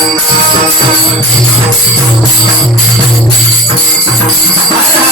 Thank you.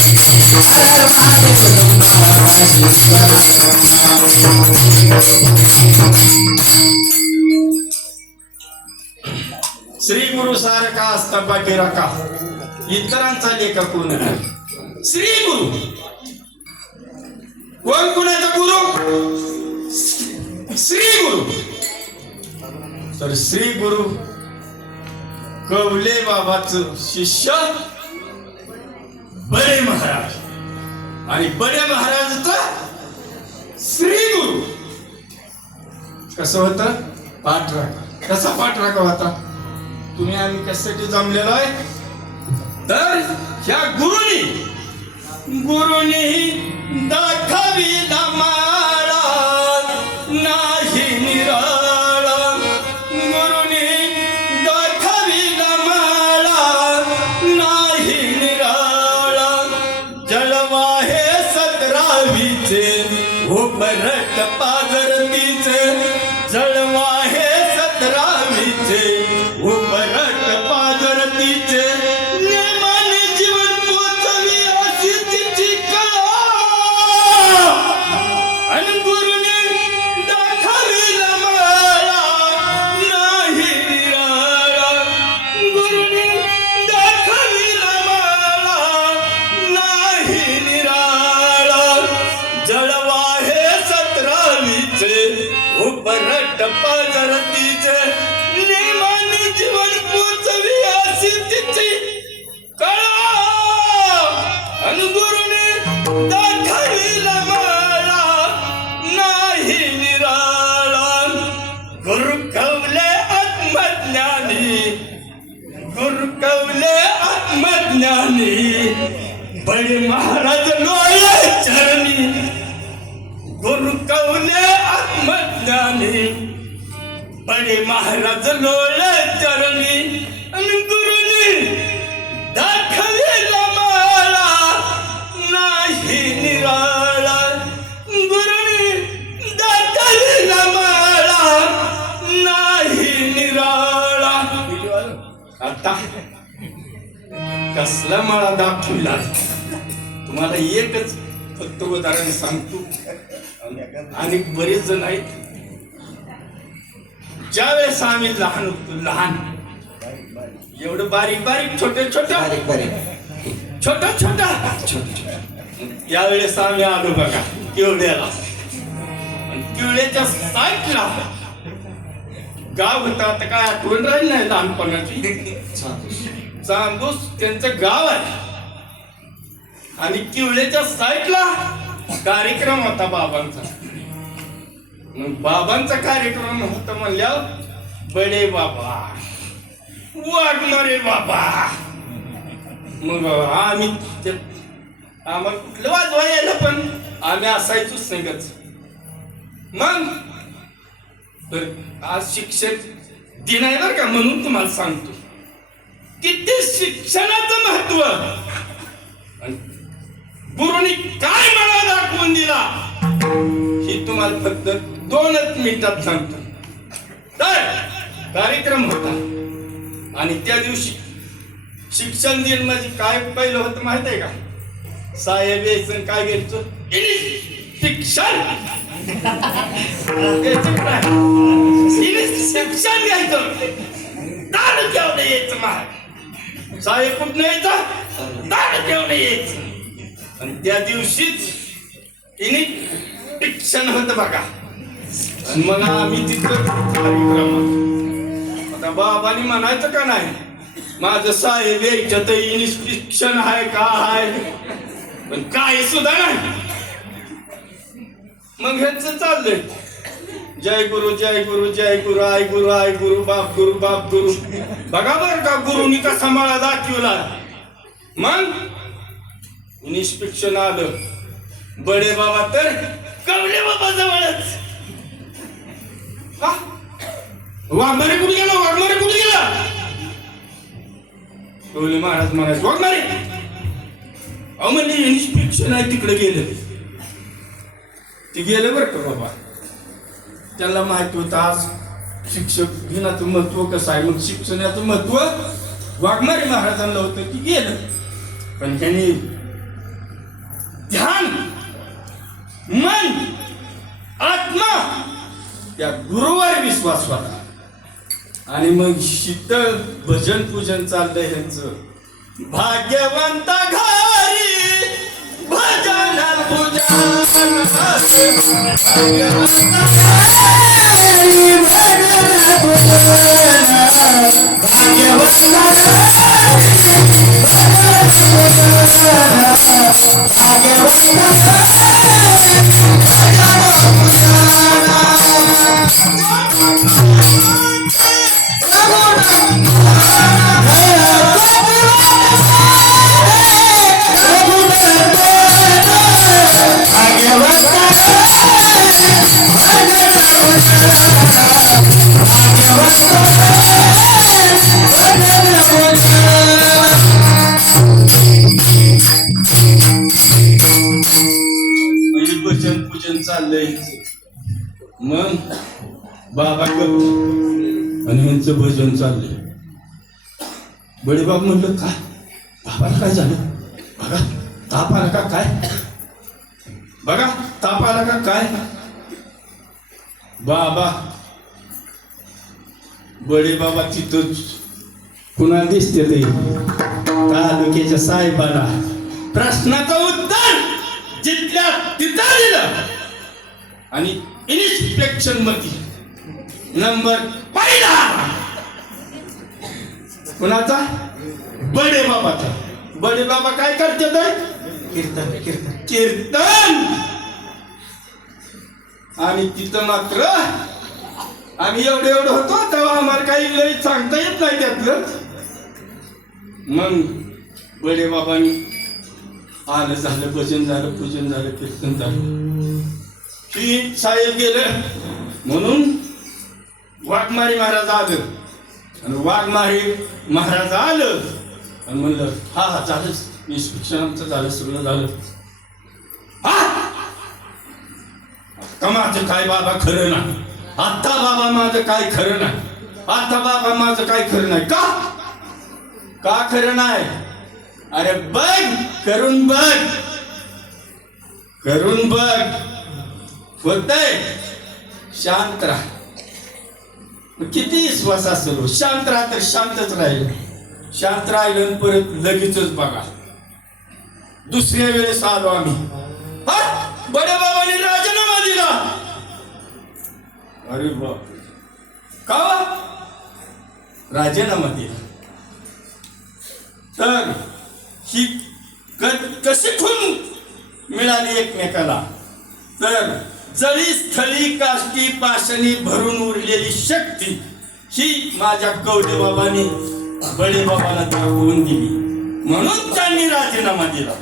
Shri गुरु सारखा असता पाठीराखा इतरांचा लेखा कोण श्री गुरु. कोण कुणाचा गुरु? श्री गुरु. तर श्री गुरु कवले बाबाच शिष्य बडे महाराज. आणि बडे महाराजचा श्री गुरु. कसं होतं? पाठराखा कसा पाठराखा होता तुम्ही आम्ही कशासाठी जमलेलो आहे. तर ह्या गुरुनी गुरुनी दाखविला पाजरतीचे नेमाने जीवन पोचवी अशी तिची कळा. आणि दाखविला माळा नाही निराळा. गुरु कवले आत्मज्ञानी गुरु कवले आत्मज्ञानी बडे महाराज लोळे चरणी. गुरु कवले आत्मज्ञानी बडे महाराज लोळे चरणी आणि गुरुनी दाखविला माळा नाही निराळा गुरुनी दाखविला माळा नाही निराळा आता कसला माळा दाखविला? तुम्हाला एकच फक्त उदाहरण सांगतो. आणि बरेच जण आहेत ज्यावेळेस आम्ही लहान होतो लहान. एवढं बारीक बारीक छोटे छोटे. बारीक बारीक. छोटा छोटा. त्यावेळेस आम्ही आलो बघा केवढ्याला. आणि केवढ्याच्या साईडला गाव होतं आता काय आठवण राहील नाही लहानपणाची. चांदूस त्यांचं गाव आहे. आणि किवळेच्या साईडला कार्यक्रम होता बाबांचा. मग बाबांचा कार्यक्रम होता म्हणल्यावर बडे बाबा वागणारे बाबा. मग आम्ही आम्हाला कुठलं वाजवा यायला पण आम्ही असायचोच नाहीच मग? तर आज शिक्षक दिन आहे बरं का म्हणून तुम्हाला सांगतो. किती शिक्षणाचं महत्त्व? आणि गुरुनी काय मला दाखवून दिला? हे तुम्हाला फक्त दोनच मिनिटात सांगतो. तर कार्यक्रम होता. आणि त्या दिवशी शिक्षण दिन म्हणजे काय पहिलं होतं माहीत आहे का? साहेब यायचं काय घ्यायचं? शिक्षण शिक्षण घ्यायचं. दान घेऊन यायचं महाग साहेब कुठं यायचं? दान घेऊन यायचं. आणि त्या दिवशीच तिने शिक्षण होतं बघा. आणि मग आम्ही तिथं कार्यक्रमात. आता बाबानी म्हणायचं का नाही? माझं साहेब याच्यात तर आहे का आहे? पण काय सुद्धा नाही. मग ह्याच चाललंय. जय गुरु जय गुरु जय गुरु आय गुरु आय गुरु बाप गुरु बाप गुरु. बघा बर का गुरुनी कसा मला दाखवला. मग? इन्स्पेक्शन आलं. बडे बाबा तर कवले बाबा जवळच. वाघमारे कुठे गेला? वाघमारे कुठे गेला? कवले महाराज महाराज वाघमारे. अहो म्हणजे इन्स्पेक्शन आहे तिकडे गेलं. ते गेलं बरं का बाबा? त्याला माहिती होतं आज शिक्षक घेण्याचं महत्त्व कसं आहे? मग शिक्षणाचं महत्त्व वाघमारे महाराजांना होतं की गेलं. पण त्यांनी ध्यान मन आत्मा त्या गुरुवर विश्वास होता. आणि मग शीतळ भजन पूजन चाललंय ह्यांचं. भाग्यवंत घरी भजन पूजन तिथं भजन चाललंय. बडेबाब म्हटलं काय? बाबाला काय झालं? बघा ताप आला का काय? बघा ताप आला का काय? बाबा. बडे बाबा तिथंच पुन्हा दिसते ते? तालुक्याच्या साहेबाला. प्रश्नाचं उत्तर जिथल्या तिथं दिलं. आणि इन्स्पेक्शनमध्ये. नंबर पहिला. कुणाचा? बडे बाबाचा. बडे बाबा काय करते तर? कीर्तन कीर्तन. कीर्तन! आणि तिथं मात्र आम्ही एवढं एवढं होतो तेव्हा आम्हाला काही लय सांगता येत नाही त्यातलं. मग बडे बाबांनी आलं झालं भजन झालं पूजन झालं कीर्तन झालं. की साहेब गेलं म्हणून वाघमारी महाराज आलं. आणि वाघमारी महाराज आलं. आणि म्हणलं हा हा झालंच मी शिक्षणाचं झालं सगळं झालं. हा! का माझं काय बाबा खरं नाही. आत्ता बाबा माझं काय खरं नाही. आता बाबा माझं काय खरं नाही. का? का खरं नाही? अरे बघ करून बघ. करून बघ. होतय. शांत राहा. किती विश्वास असेल हो? शांत राहा तर शांतच राहील. शांत राहिलं परत लगेचच बघा. दुसऱ्या वेळेस आलो आम्ही. बडे बाबाने बाबांनी राजीनामा दिला. अरे बाप का हो? राजीनामा दिला. तर ही कशी खून मिळाली एकमेकाला? तर जळी स्थळी काष्टी पाषणी भरून उरलेली शक्ती ही माझ्या कवडे बाबांनी बडे बाबाला दाखवून दिली. म्हणून त्यांनी राजीनामा दिला.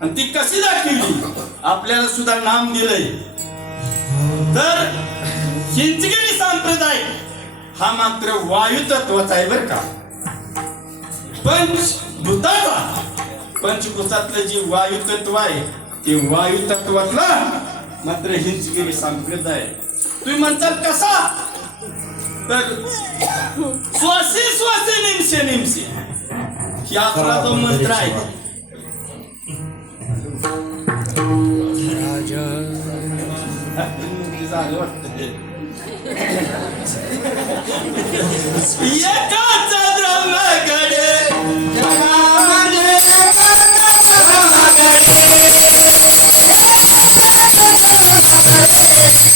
आणि ती कशी दाखवली? आपल्याला सुद्धा नाम दिलंय. तर चिंचगिरी संप्रदाय हा मात्र वायू तत्वाचा आहे बर का. पंचभूताचा. पंचभूतातलं जे वायू तत्व आहे ते वायू तत्वातला मात्र हिंचगिरी संप्रदाय तुम्ही म्हणताल कसा? तर श्वासे श्वासे निमसे निमसे. ही आपला जो मंत्र आहे. झालं वाटतं.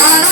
I'm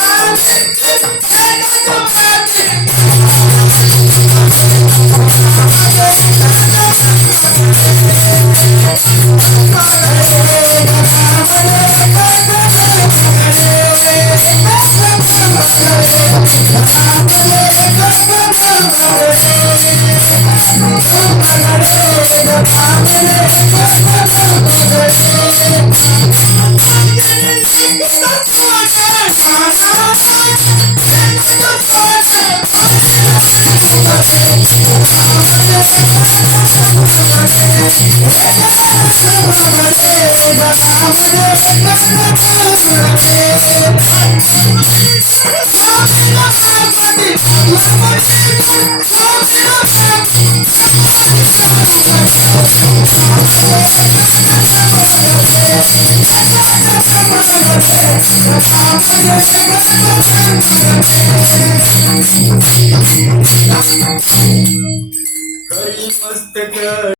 मस्तक.